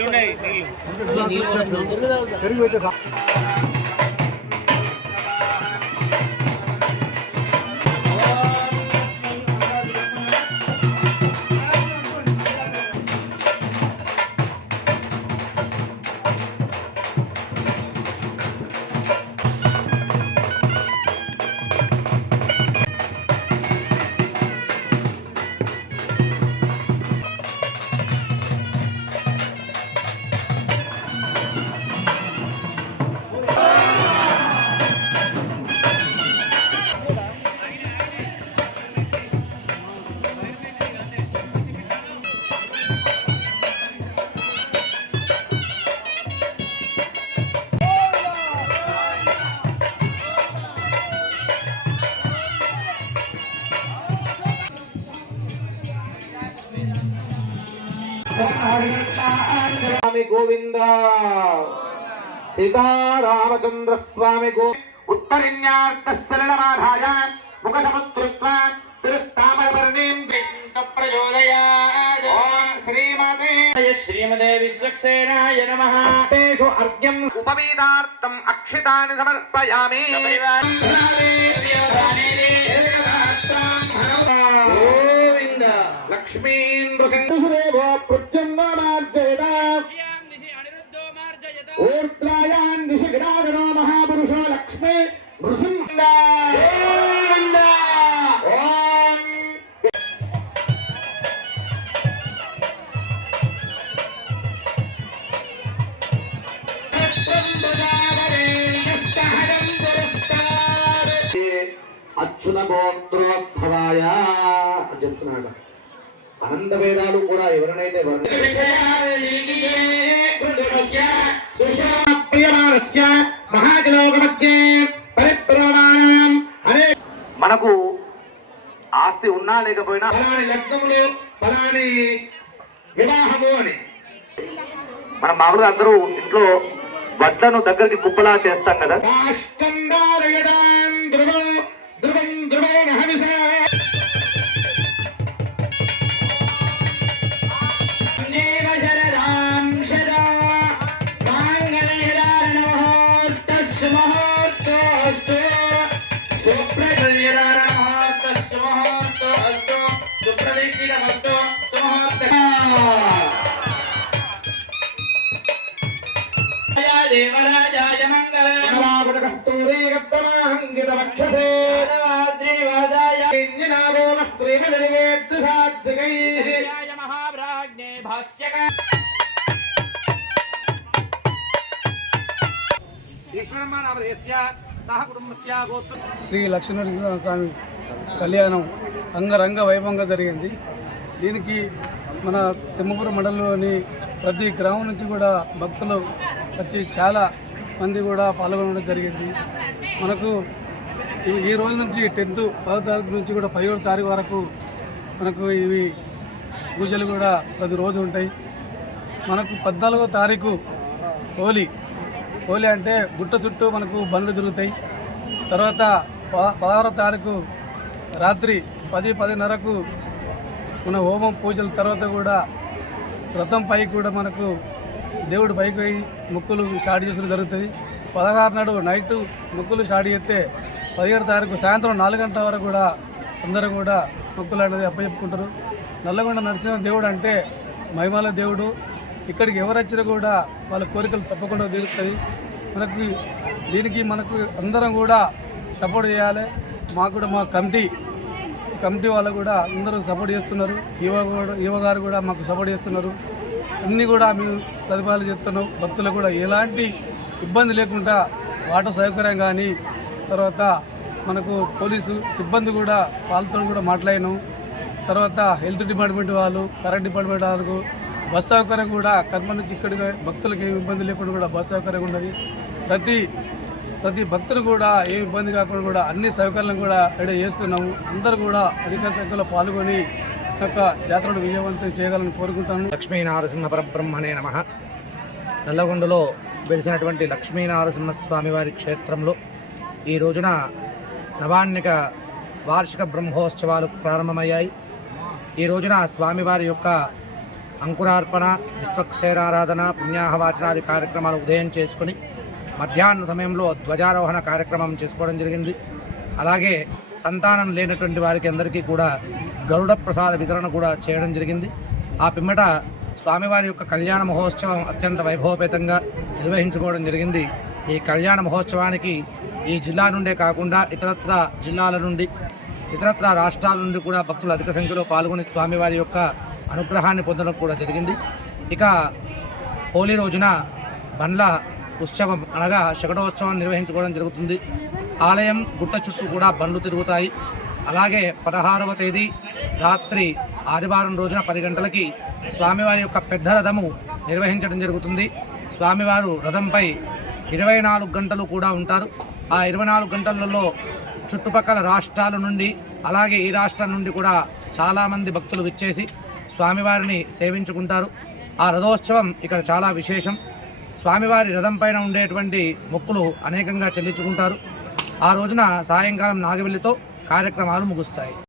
స్వామి గోవింద సీతారామచంద్ర స్వామి स्वामी गोविंद। सीतारामचंद्र स्वामी गो उत्तरिण्यार्थसरलमाधाय मुखसमुद्रुत्वा तिरुत्तामरपर्णीं प्रचोदयात् ॐ श्रीमते श्रीमदे विश्वक्सेनाय नमः। तेषु अर्घ्यम् उपवेदार्थम् अक्षितानि समर्पयामि। అచ్యుత గోత్రోద్భవాయ అని చెప్తున్నాడు అనంత వేదాలు కూడా ఎవరినైతే మనకు ఆస్తి ఉన్నా లేకపోయినా ఫలాని లగ్నములు ఫలాని వివాహము అని మనం మామూలుగా అందరూ ఇంట్లో వడ్లను దగ్గరికి కుప్పలా చేస్తాం కదా దేవరాజాయ మంగళం కస్తూరే గత్తమాహంగితమక్షసే ఇంజనాదో శ్రీమదనివేద్దు సాత్వికైః మహాభ్రాజ్ఞే భాష్యక శ్రీ లక్ష్మీనరసింహ స్వామి కళ్యాణం అంగరంగ వైభవంగా జరిగింది. దీనికి మన తిమ్మపురం మండలంలోని ప్రతి గ్రామం నుంచి కూడా భక్తులు వచ్చి చాలా మంది కూడా పాల్గొనడం జరిగింది. మనకు ఈ- రోజు నుంచి టెన్త్ పదో తారీఖు నుంచి కూడా పదిహేడు తారీఖు వరకు మనకు ఇవి పూజలు కూడా ప్రతిరోజు ఉంటాయి. మనకు పద్నాలుగో తారీఖు హోలీ. హోలీ అంటే గుట్ట చుట్టూ మనకు బండ్లు తిరుగుతాయి. తర్వాత ప- పదహారో తారీఖు రాత్రి పది పదిన్నరకు మన హోమం పూజల తర్వాత కూడా రథం పై కూడా మనకు దేవుడు పైకి పోయి మొక్కులు స్టార్ట్ చేసిన జరుగుతుంది. పదహారు నాడు నైట్ మొక్కులు స్టార్ట్ చేస్తే పదిహేడు తారీఖు సాయంత్రం నాలుగు గంటల వరకు కూడా అందరూ కూడా మొక్కులు అనేది అప్పచెప్పుకుంటారు. నల్లగొండ నరసింహ దేవుడు అంటే మహిమాల దేవుడు. ఇక్కడికి ఎవరొచ్చినా కూడా వాళ్ళ కోరికలు తప్పకుండా తీరుతుంది మనకు దీనికి మనకు అందరం కూడా సపోర్ట్ చేయాలి. మాకు కూడా మా కమిటీ కమిటీ వాళ్ళు కూడా అందరూ సపోర్ట్ చేస్తున్నారు. యువ కూడా యువ గారు కూడా మాకు సపోర్ట్ చేస్తున్నారు. అన్నీ కూడా మేము సదుపాయాలు చేస్తున్నాం. భక్తులకు కూడా ఎలాంటి ఇబ్బంది లేకుండా వాటర్ సౌకర్యం కానీ తర్వాత మనకు పోలీసు సిబ్బంది కూడా వాళ్ళతో కూడా మాట్లాడినాం. తర్వాత హెల్త్ డిపార్ట్మెంట్ వాళ్ళు కరెంట్ డిపార్ట్మెంట్ వాళ్ళకు బస్ సౌకర్యం కూడా కర్మ నుంచి ఇక్కడికి భక్తులకు ఇబ్బంది లేకుండా కూడా బస్ సౌకర్యం ఉన్నది. ప్రతి ప్రతి భక్తులు కూడా ఏ ఇబ్బంది కాకుండా కూడా అన్ని సౌకర్యాలను కూడా రెడీ చేస్తున్నాము. అందరూ కూడా అధిక సంఖ్యలో పాల్గొని యొక్క జాతరను విజయవంతం చేయగలని కోరుకుంటాను. లక్ష్మీ నారసింహ పరబ్రహ్మణే నమ. నల్లగొండలో వెలిసినటువంటి నారసింహ వారి క్షేత్రంలో ఈ రోజున నవాన్నిక వార్షిక బ్రహ్మోత్సవాలు ప్రారంభమయ్యాయి. ఈ రోజున స్వామివారి యొక్క అంకురార్పణ విశ్వక్షేరారాధన పుణ్యాహవాచనాది కార్యక్రమాలు ఉదయం చేసుకుని మధ్యాహ్న సమయంలో ధ్వజారోహణ కార్యక్రమం చేసుకోవడం జరిగింది. అలాగే సంతానం లేనటువంటి వారికి అందరికీ కూడా గరుడ ప్రసాద వితరణ కూడా చేయడం జరిగింది. ఆ పిమ్మట స్వామివారి యొక్క కళ్యాణ మహోత్సవం అత్యంత వైభవపేతంగా నిర్వహించుకోవడం జరిగింది. ఈ కళ్యాణ మహోత్సవానికి ఈ జిల్లా నుండే కాకుండా ఇతరత్ర జిల్లాల నుండి ఇతరత్ర రాష్ట్రాల నుండి కూడా భక్తులు అధిక సంఖ్యలో పాల్గొని స్వామివారి యొక్క అనుగ్రహాన్ని పొందడం కూడా జరిగింది. ఇక హోలీ రోజున బండ్ల ఉత్సవం అనగా శకటోత్సవం నిర్వహించుకోవడం జరుగుతుంది. ఆలయం గుట్ట చుట్టూ కూడా బండ్లు తిరుగుతాయి. అలాగే పదహారవ తేదీ రాత్రి ఆదివారం రోజున పది గంటలకి స్వామివారి యొక్క పెద్ద రథము నిర్వహించడం జరుగుతుంది. స్వామివారు రథంపై ఇరవై నాలుగు గంటలు కూడా ఉంటారు. ఆ ఇరవై నాలుగు గంటలలో చుట్టుపక్కల రాష్ట్రాల నుండి అలాగే ఈ రాష్ట్రం నుండి కూడా చాలామంది భక్తులు విచ్చేసి స్వామివారిని సేవించుకుంటారు. ఆ రథోత్సవం ఇక్కడ చాలా విశేషం. స్వామివారి రథం పైన ఉండేటువంటి మొక్కులు అనేకంగా చెల్లించుకుంటారు. ఆ రోజున సాయంకాలం నాగవెల్లితో కార్యక్రమాలు ముగుస్తాయి.